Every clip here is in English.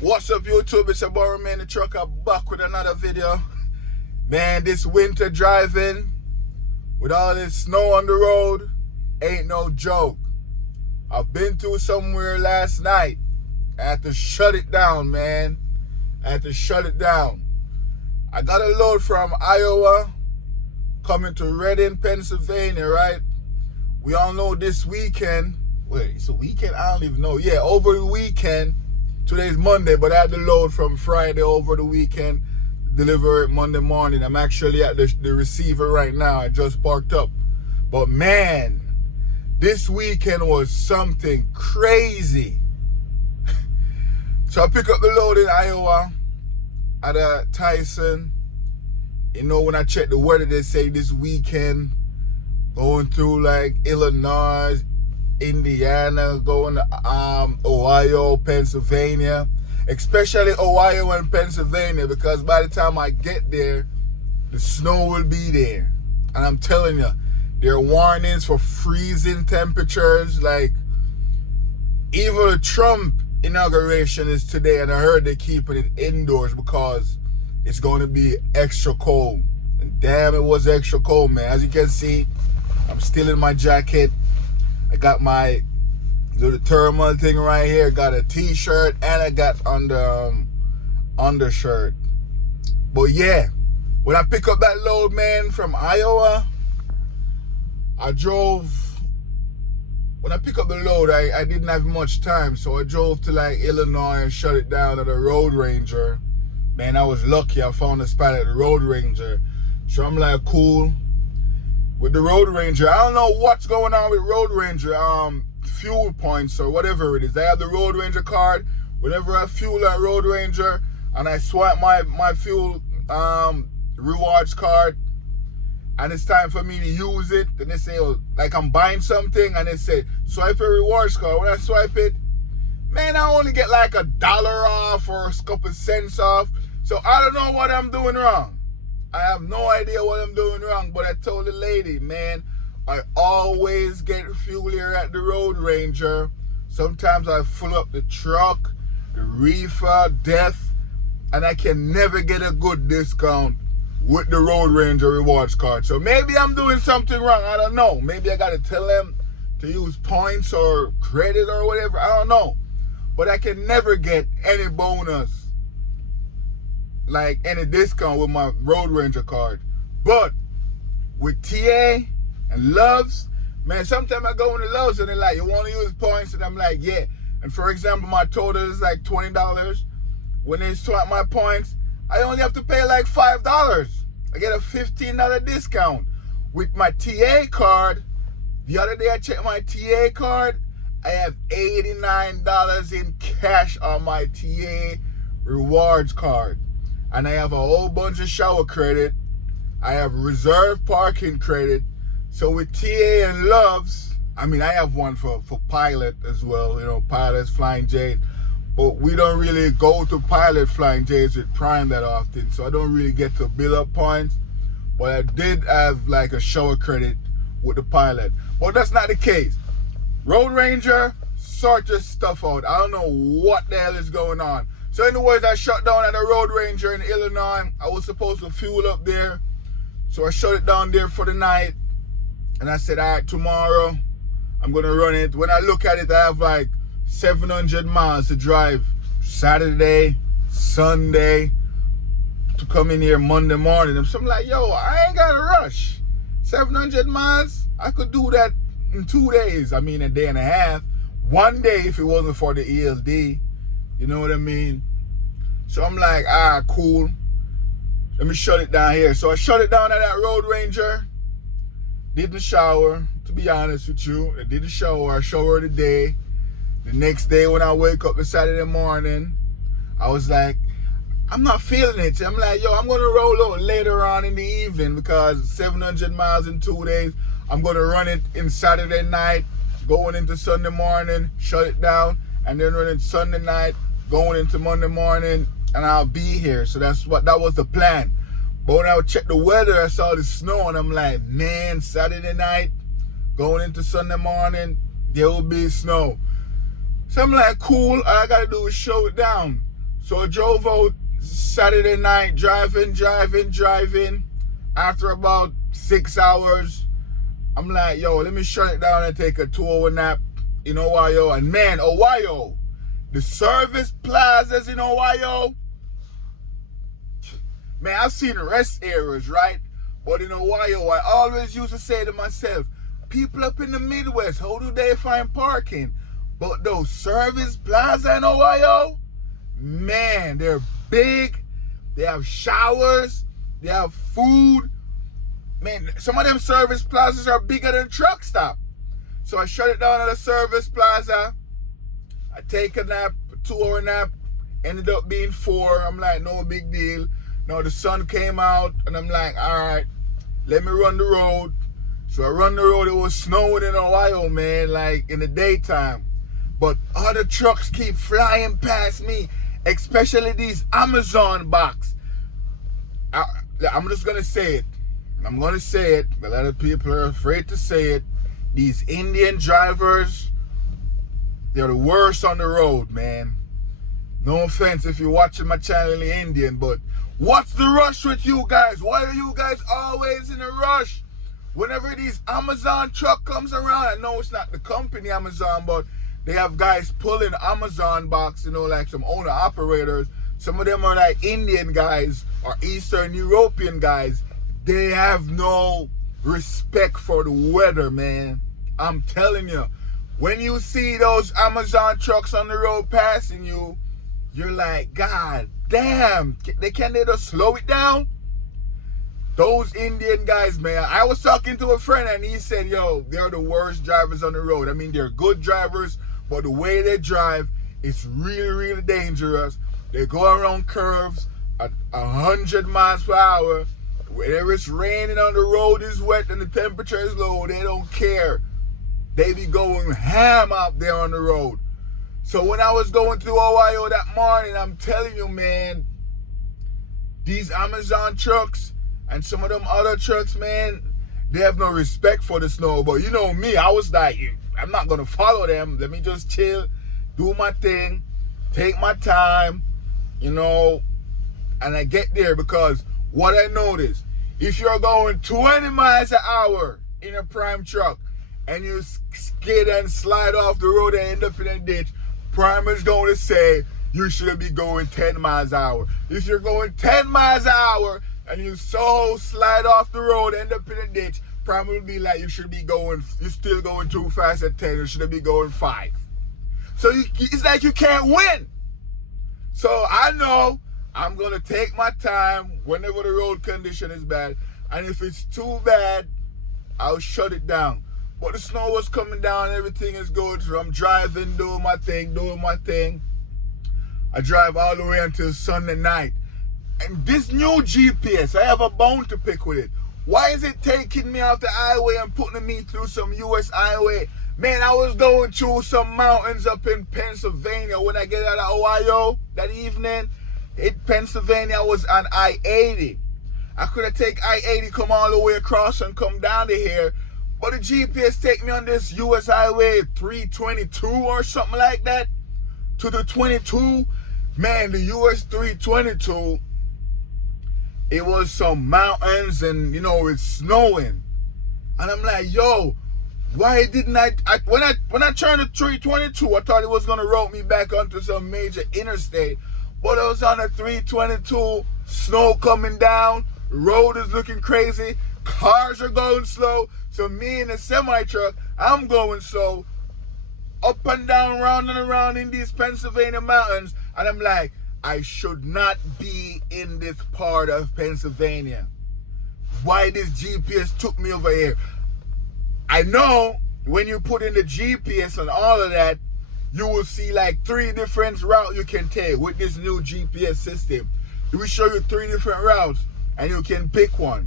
What's up, YouTube? It's your boy Man the Trucker back with another video. Man, this winter driving with all this snow on the road ain't no joke. I've been through somewhere last night. I had to shut it down, man. I had to shut it down. I got a load from Iowa coming to Reading, Pennsylvania, right? We all know this weekend. Wait, it's a weekend? I don't even know. Yeah, over the weekend. Today's Monday, but I had the load from Friday over the weekend. Deliver it Monday morning. I'm actually at the receiver right now. I just parked up. But man, this weekend was something crazy. So I pick up the load in Iowa at Tyson. You know, when I check the weather, they say this weekend going through like Illinois, Indiana, going to Ohio, Pennsylvania, especially Ohio and Pennsylvania, because by the time I get there, the snow will be there. And I'm telling you, there are warnings for freezing temperatures. Like, even the Trump inauguration is today, and I heard they're keeping it indoors because it's going to be extra cold. And damn, it was extra cold, man. As you can see, I'm still in my jacket. I got my little thermal thing right here. Got a t-shirt and I got undershirt. But yeah, when I pick up that load, man, from Iowa, when I pick up the load, I didn't have much time. So I drove to like Illinois and shut it down at a Road Ranger. Man, I was lucky. I found a spot at the Road Ranger. So I'm like, cool. With the Road Ranger, I don't know what's going on with Road Ranger, fuel points or whatever it is. I have the Road Ranger card. Whenever I fuel at Road Ranger and I swipe my fuel rewards card and it's time for me to use it, then they say, oh, like I'm buying something, and they say, swipe a rewards card. When I swipe it, man, I only get like $1 off or a couple cents off. So I don't know what I'm doing wrong. I have no idea what I'm doing wrong, but I told the lady, man, I always get fuel here at the Road Ranger. Sometimes I fill up the truck, the reefer, death, and I can never get a good discount with the Road Ranger rewards card. So maybe I'm doing something wrong. I don't know. Maybe I got to tell them to use points or credit or whatever. I don't know. But I can never get any bonus, like any discount with my Road Ranger card. But with TA and Loves, man, sometimes I go into Loves and they're like, you want to use points? And I'm like, yeah. And for example, my total is like $20. When they swipe my points, I only have to pay like $5. I get a $15 discount. With my TA card, the other day I checked my TA card, I have $89 in cash on my TA rewards card. And I have a whole bunch of shower credit. I have reserve parking credit. So with TA and Loves, I mean, I have one for Pilot as well. You know, Pilot's Flying J. But we don't really go to Pilot Flying J's with Prime that often. So I don't really get to build up points. But I did have like a shower credit with the Pilot. But that's not the case. Road Ranger, sort your stuff out. I don't know what the hell is going on. So anyways, I shut down at the Road Ranger in Illinois. I was supposed to fuel up there. So I shut it down there for the night. And I said, all right, tomorrow I'm going to run it. When I look at it, I have like 700 miles to drive Saturday, Sunday, to come in here Monday morning. So I'm like, yo, I ain't got to rush. 700 miles, I could do that in 2 days. I mean, a day and a half. 1 day if it wasn't for the ELD. You know what I mean? So I'm like, cool. Let me shut it down here. So I shut it down at that Road Ranger. Didn't shower, to be honest with you. I didn't shower. I showered today. The next day when I wake up on Saturday morning, I was like, I'm not feeling it. I'm like, yo, I'm going to roll out later on in the evening because 700 miles in 2 days. I'm going to run it in Saturday night, going into Sunday morning, shut it down, and then run it Sunday night, going into Monday morning, and I'll be here. So that was the plan. But when I checked the weather, I saw the snow, and I'm like, man, Saturday night, going into Sunday morning, there will be snow. So I'm like, cool, all I gotta do is show it down. So I drove out Saturday night, driving. After about 6 hours, I'm like, yo, let me shut it down and take a 2-hour nap in Ohio. And man, Ohio, the service plazas in Ohio, man, I've seen rest areas, right? But in Ohio, I always used to say to myself, people up in the Midwest, how do they find parking? But those service plazas in Ohio, man, they're big. They have showers. They have food. Man, some of them service plazas are bigger than truck stop. So I shut it down at a service plaza. I take a nap, a 2-hour nap. Ended up being 4. I'm like, no big deal. Now the sun came out, and I'm like, all right, let me run the road. So I run the road. It was snowing in Ohio, man, like in the daytime. But other trucks keep flying past me, especially these Amazon box. I'm just going to say it. I'm going to say it. A lot of people are afraid to say it. These Indian drivers, they're the worst on the road, man. No offense if you're watching my channel in Indian, but what's the rush with you guys? Why are you guys always in a rush? Whenever these Amazon truck comes around, I know it's not the company Amazon, but they have guys pulling Amazon box, like some owner operators. Some of them are like Indian guys or Eastern European guys. They have no respect for the weather, man. I'm telling you, when you see those Amazon trucks on the road passing you, you're like, God damn, they just slow it down? Those Indian guys, man. I was talking to a friend and he said, yo, they're the worst drivers on the road. I mean, they're good drivers, but the way they drive is really, really dangerous. They go around curves at 100 miles per hour. Whenever it's raining on the road is wet and the temperature is low, they don't care. They be going ham out there on the road. So when I was going through Ohio that morning, I'm telling you, man, these Amazon trucks and some of them other trucks, man, they have no respect for the snow. But you know me, I was like, I'm not going to follow them. Let me just chill, do my thing, take my time, and I get there because what I noticed, if you're going 20 miles an hour in a prime truck and you skid and slide off the road and end up in a ditch, Prime is going to say you should be going 10 miles an hour. If you're going 10 miles an hour and you slide off the road, end up in a ditch, Prime will be like, you're still going too fast at 10, you should be going 5. So it's like you can't win. So I know I'm going to take my time whenever the road condition is bad. And if it's too bad, I'll shut it down. But the snow was coming down, everything is good. So I'm driving, doing my thing. I drive all the way until Sunday night. And this new GPS, I have a bone to pick with it. Why is it taking me off the highway and putting me through some US highway? Man, I was going through some mountains up in Pennsylvania when I get out of Ohio that evening. In Pennsylvania, I was on I-80. I could have taken I-80, come all the way across and come down to here. But the GPS take me on this US Highway 322 or something like that. To the 22. Man, the US 322, it was some mountains and, it's snowing. And I'm like, yo, why didn't when I turned the 322, I thought it was going to route me back onto some major interstate. But I was on a 322, snow coming down, road is looking crazy, cars are going slow. So me in a semi-truck, I'm going slow, up and down, round and around in these Pennsylvania mountains. And I'm like, I should not be in this part of Pennsylvania. Why this GPS took me over here? I know when you put in the GPS and all of that, you will see like 3 different routes you can take with this new GPS system. It will show you 3 different routes and you can pick one.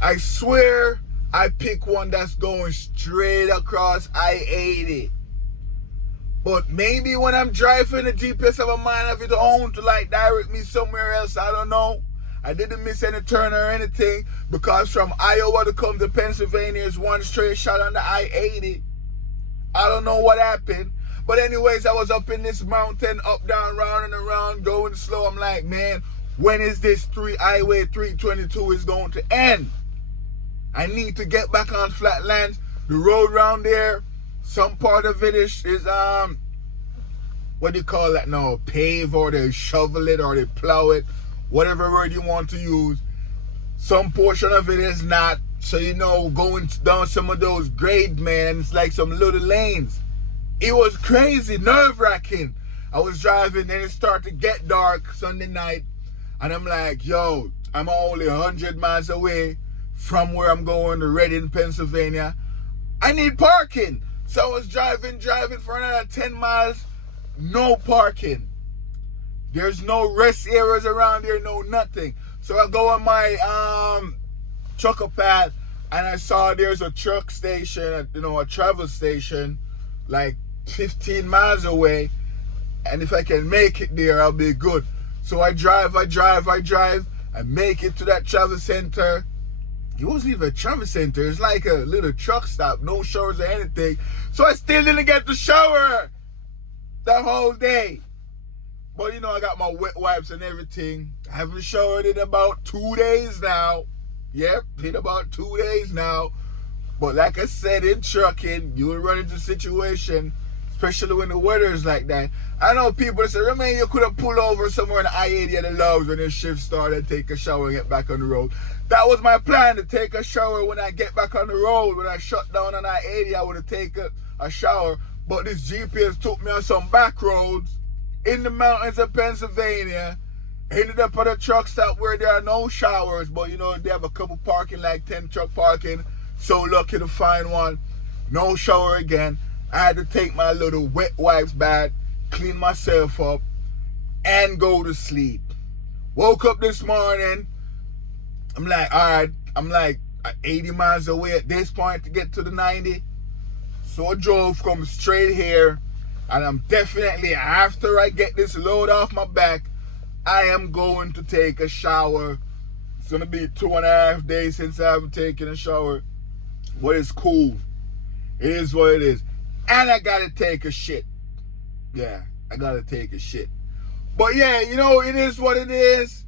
I swear I pick one that's going straight across I-80. But maybe when I'm driving, the GPS have a mind of its own to like direct me somewhere else. I don't know. I didn't miss any turn or anything because from Iowa to come to Pennsylvania is one straight shot on the I-80. I don't know what happened. But anyways, I was up in this mountain, up, down, round and around, going slow. I'm like, man, when is this Highway 322 is going to end? I need to get back on flat lands. The road around there, some part of it is what do you call that now? Pave, or they shovel it, or they plow it, whatever word you want to use. Some portion of it is not. So, going down some of those grade, man, it's like some little lanes. It was crazy, nerve-wracking. I was driving, then it started to get dark Sunday night, and I'm like, yo, I'm only 100 miles away from where I'm going to Reading, Pennsylvania. I need parking. So I was driving for another 10 miles, no parking. There's no rest areas around there, no nothing. So I go on my trucker path, and I saw there's a truck station, a travel station, like 15 miles away. And if I can make it there, I'll be good. So I drive. I make it to that travel center. It wasn't even a travel center. It's like a little truck stop. No showers or anything. So I still didn't get to shower that whole day. But, I got my wet wipes and everything. I haven't showered in about 2 days now. Yep, in about 2 days now. But like I said, in trucking, you will run into a situation, especially when the weather is like that. I know people that say, man, you could have pulled over somewhere in the I-80 at the Loves when your shift started, take a shower and get back on the road. That was my plan, to take a shower when I get back on the road. When I shut down on I-80, I would have taken a shower. But this GPS took me on some back roads in the mountains of Pennsylvania. Ended up at a truck stop where there are no showers, but they have a couple parking, like 10 truck parking. So lucky to find one. No shower again. I had to take my little wet wipes bath, clean myself up, and go to sleep. Woke up this morning. I'm like, all right, I'm like 80 miles away at this point to get to the 90. So I drove from straight here, and I'm definitely, after I get this load off my back, I am going to take a shower. It's going to be 2.5 days since I haven't taken a shower. But it's cool. It is what it is. And I got to take a shit. Yeah, I got to take a shit. But yeah, it is what it is.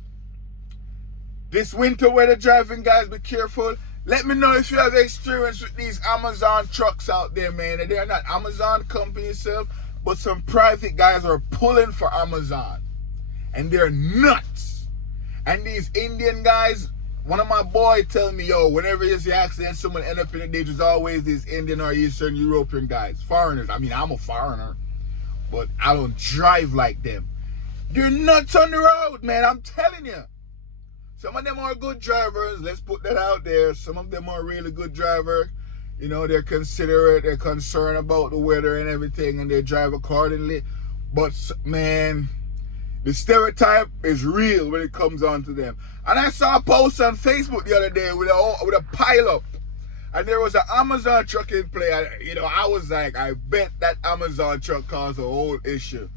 This winter weather driving, guys, be careful. Let me know if you have experience with these Amazon trucks out there, man. They're not Amazon company itself, but some private guys are pulling for Amazon. And they're nuts. And these Indian guys, one of my boys tell me, yo, whenever there's an accident, someone end up in a ditch, there's always these Indian or Eastern European guys, foreigners. I mean, I'm a foreigner, but I don't drive like them. They're nuts on the road, man, I'm telling you. Some of them are good drivers, let's put that out there. Some of them are really good drivers. They're considerate, they're concerned about the weather and everything, and they drive accordingly. But, man, the stereotype is real when it comes on to them. And I saw a post on Facebook the other day with a pile-up. And there was an Amazon truck in play. I was like, I bet that Amazon truck caused a whole issue.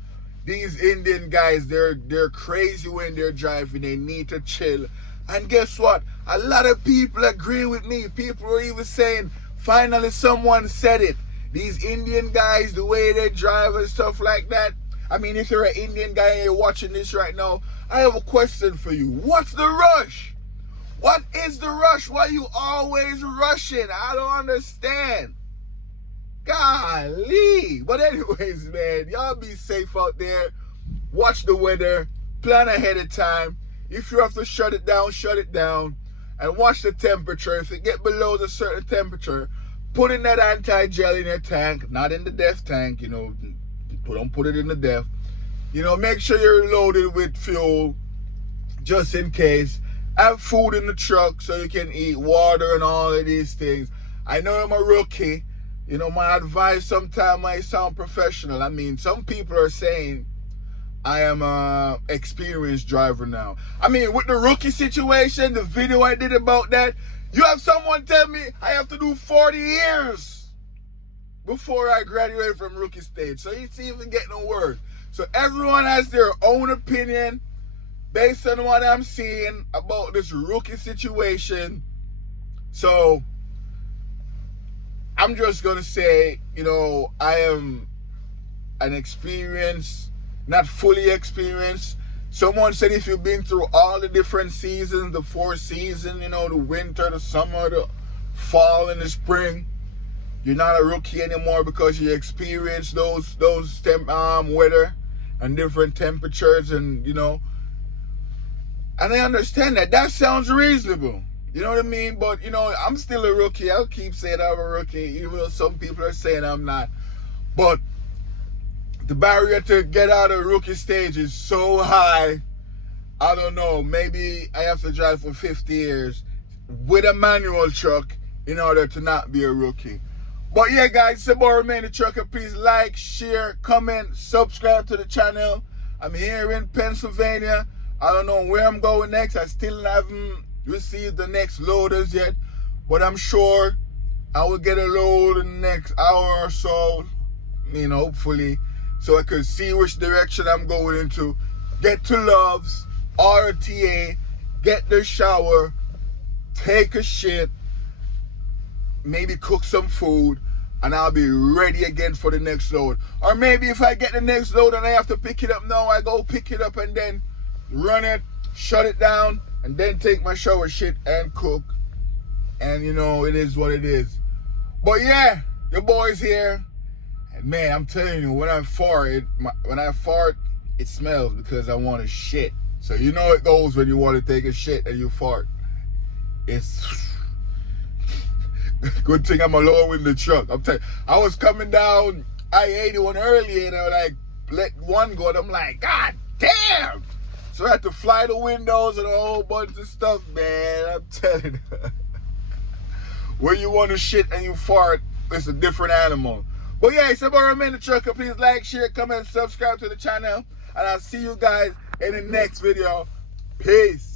These Indian guys, they're crazy when they're driving. They need to chill. And guess what? A lot of people agree with me. People were even saying, finally someone said it. These Indian guys, the way they drive and stuff like that. I mean, if you're an Indian guy and you're watching this right now, I have a question for you. What's the rush? What is the rush? Why are you always rushing? I don't understand. Golly. But anyways, man, y'all be safe out there. Watch the weather. Plan ahead of time. If you have to shut it down. And watch the temperature. If it get below a certain temperature, put in that anti-gel in your tank. Not in the DEF tank, Don't put it in the DEF. Make sure you're loaded with fuel just in case. Have food in the truck so you can eat, water and all of these things. I know I'm a rookie. My advice sometimes might sound professional. I mean, some people are saying I am an experienced driver now. I mean, with the rookie situation, the video I did about that, you have someone tell me I have to do 40 years before I graduate from rookie stage. So it's even getting worse. So everyone has their own opinion based on what I'm seeing about this rookie situation. So I'm just going to say, I am an experienced, not fully experienced, Someone said if you've been through all the different seasons, the 4 seasons, you know, the winter, the summer, the fall, and the spring, you're not a rookie anymore because you experienced those weather and different temperatures, and you know. And I understand that. That sounds reasonable. You know what I mean? But you know, I'm still a rookie. I'll keep saying I'm a rookie, even though some people are saying I'm not. But the barrier to get out of rookie stage is so high. I don't know. Maybe I have to drive for 50 years with a manual truck in order to not be a rookie. But yeah, guys, it's about Remain the Trucker. Please like, share, comment, subscribe to the channel. I'm here in Pennsylvania. I don't know where I'm going next. I still haven't received the next loaders yet. But I'm sure I will get a load in the next hour or so. You know, hopefully. So I could see which direction I'm going into. Get to Love's, RTA, get the shower, take a shit, maybe cook some food, and I'll be ready again for the next load. Or maybe if I get the next load and I have to pick it up now, I go pick it up and then run it, shut it down, and then take my shower, shit, and cook. And you know, it is what it is. But yeah, your boy's here. And man, I'm telling you, when I fart, it smells because I want to shit. So you know it goes when you want to take a shit and you fart. It's good thing I'm alone in the truck. I'm telling you, I was coming down I-81 earlier and I like let one go and I'm like, God damn! So I had to fly the windows and a whole bunch of stuff, man. I'm telling you. When you want to shit and you fart, it's a different animal. But yeah, it's about Remain the Trucker. Please like, share, comment, subscribe to the channel. And I'll see you guys in the next video. Peace.